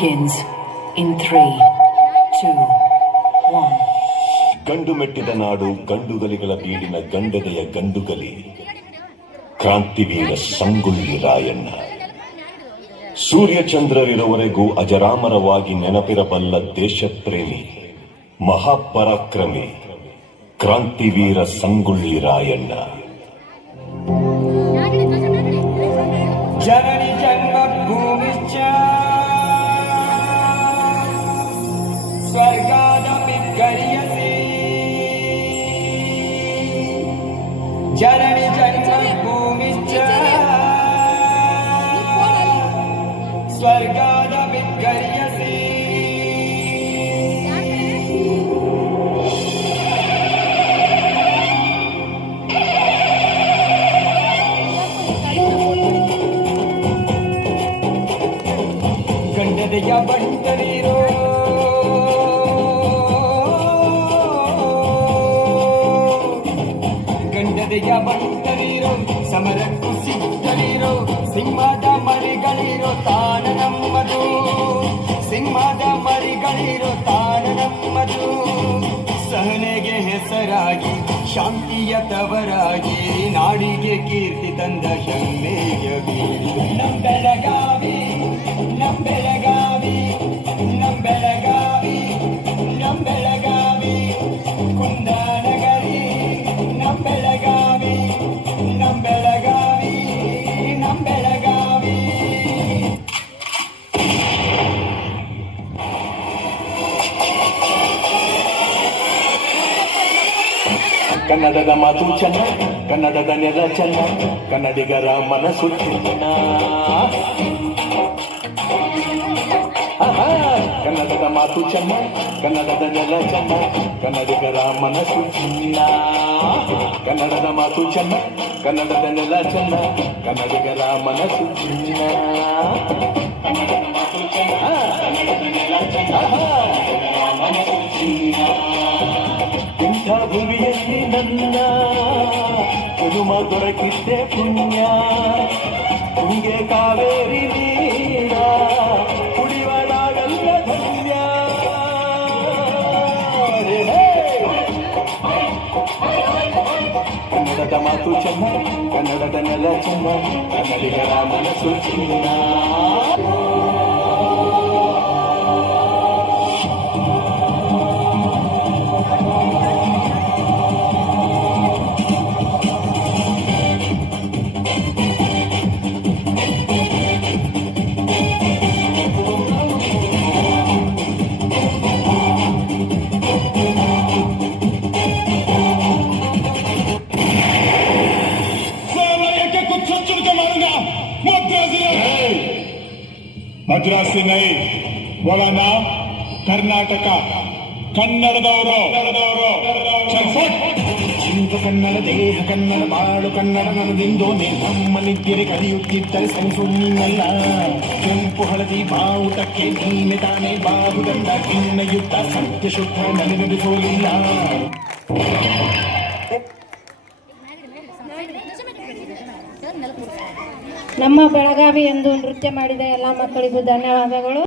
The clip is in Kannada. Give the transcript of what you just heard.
begins in 3, 2, 1. ಗಂಡು ಮೆಟ್ಟಿದ ನಾಡು ಗಂಡುಗಲಿಗಳ ಬೀಡಿನ ಗಂಡದೆಯ ಗಂಡುಗಲಿ ಕ್ರಾಂತಿವೀರ ಸಂಗೊಳ್ಳಿ ರಾಯಣ್ಣ. ಸೂರ್ಯಚಂದ್ರರಿರುವವರೆಗೂ ಅಜರಾಮರವಾಗಿ ನೆನಪಿರಬಲ್ಲ ದೇಶಪ್ರೇಮಿ ಮಹಾಪರಾಕ್ರಮಿ ಕ್ರಾಂತಿವೀರ ಸಂಗೊಳ್ಳಿ ರಾಯಣ್ಣ. ಜನನಿ ಜನ್ಮಭೂಮಿಶ್ಚ ಸ್ವರ್ಗಾದಪಿ ಗರೀಯಸಿ. ಜನನಿ ಜನ್ಮಭೂಮಿಶ್ಚ ಸ್ವರ್ಗಾದಪಿ ಗರೀಯಸಿ. ಗಂಡದೆಯ ಬಂಟರೀರೋ ಗಂಡದೆಯ ಬಂಟರೀರೋ ಸಮರಕ್ಕೂ ಸಿದ್ಧರಿರೋ. ಸಿಂಹದ ಮರಿಗಳಿರೋ ತಾನ ನಮ್ಮದು, ಸಿಂಹದ ಮರಿಗಳಿರೋ ತಾನ ನಮ್ಮದು. ಸಹನೆಗೆ ಹೆಸರಾಗಿ ಶಾಂತಿಯ ತವರಾಗಿ ನಾಡಿಗೆ ಕೀರ್ತಿ ತಂದ ಹೆಮ್ಮೆಯ ಬೀಡು ನಮ್ ಬೆಳಗಾವಿ, ನಮ್ ಬೆಳಗಾವಿ, ನಮ್ ಬೆಳಗಾವಿ, ನಮ್ ಬೆಳಗಾವಿ. ಕುಂದಾನಗರಿ ನಮ್ ಬೆಳಗಾವಿ, ನಮ್ ಬೆಳಗಾವಿ, ನಮ್ ಬೆಳಗಾವಿ. ಕನ್ನಡದ ಮಾತು ಚೆನ್ನ, ಕನ್ನಡದ ನೆಲ ಚೆನ್ನ, ಕನ್ನಡಿಗರ ಮನಸ್ಸು ಚೆನ್ನ. ಕನ್ನಡದ ಮಾತು ಚೆನ್ನ, ಕನ್ನಡದ ನೆಲ ಚೆನ್ನ, ಕನ್ನಡಿಗರ ಮನಸ್ಸು ಚಿನ್ನ. ಕನ್ನಡದ ಮಾತು ಚೆನ್ನ, ಕನ್ನಡದ ನೆಲ ಚೆನ್ನ, ಕನ್ನಡಿಗರ ಮನಸ್ಸು ಚಿನ್ನ. ಕನ್ನಡದ ಮಾತು ಚೆನ್ನ, ಕನ್ನಡದ ನೆಲ ಚೆನ್ನ, ಮನಸ್ಸು ಚಿನ್ನ. ಇಂಥ ಭೂಮಿಯಲ್ಲಿ ನನ್ನ ಕುರುಮ ದೊರಕಿದ್ದೆ ಪುಣ್ಯ. ತುಂಗೆ ಕಾವೇರಿ ನೀರ ಕುಡಿಯುವನಾಗಲ್ಲ ಧನ್ಯ. ಕನ್ನಡದ ಮಾತು ಚೆನ್ನ, ಕನ್ನಡದ ನೆಲ ಚೆನ್ನ, ಕನ್ನಡಿಗರ ಮನಸ್ಸು ಚಿನ್ನ. ಮದ್ರಾಸಿ ನೈ बोला नाम ಕರ್ನಾಟಕ. ಕನ್ನಡದವರು ಚಿಂತು ಕನ್ನಡ, ದೇಹ ಕನ್ನಡ, ಬಾಳು ಕನ್ನಡ ನನ್ನದಿಂದೋ. ನಮ್ಮ ನಿದ್ಯರೆ ಕಲಿಯುತ್ತಿದ್ದರೆ ಸಂಸುನ್ನಲ್ಲ. ಕೆಂಪು ಹಳದಿ ಬಾವುಟಕ್ಕೆ ನೀನೆ ತಾನೇ ಬಾಹುದಂಡ. ಕಿನ್ನ ಯುದ್ಧ ಸತ್ಯ ಶುದ್ಧ ನನಗೆ ಸೋಲಿಲ್ಲ. ನಮ್ಮ ಬೆಳಗಾವಿ ಎಂದು ನೃತ್ಯ ಮಾಡಿದ ಎಲ್ಲ ಮಕ್ಕಳಿಗೂ ಧನ್ಯವಾದಗಳು.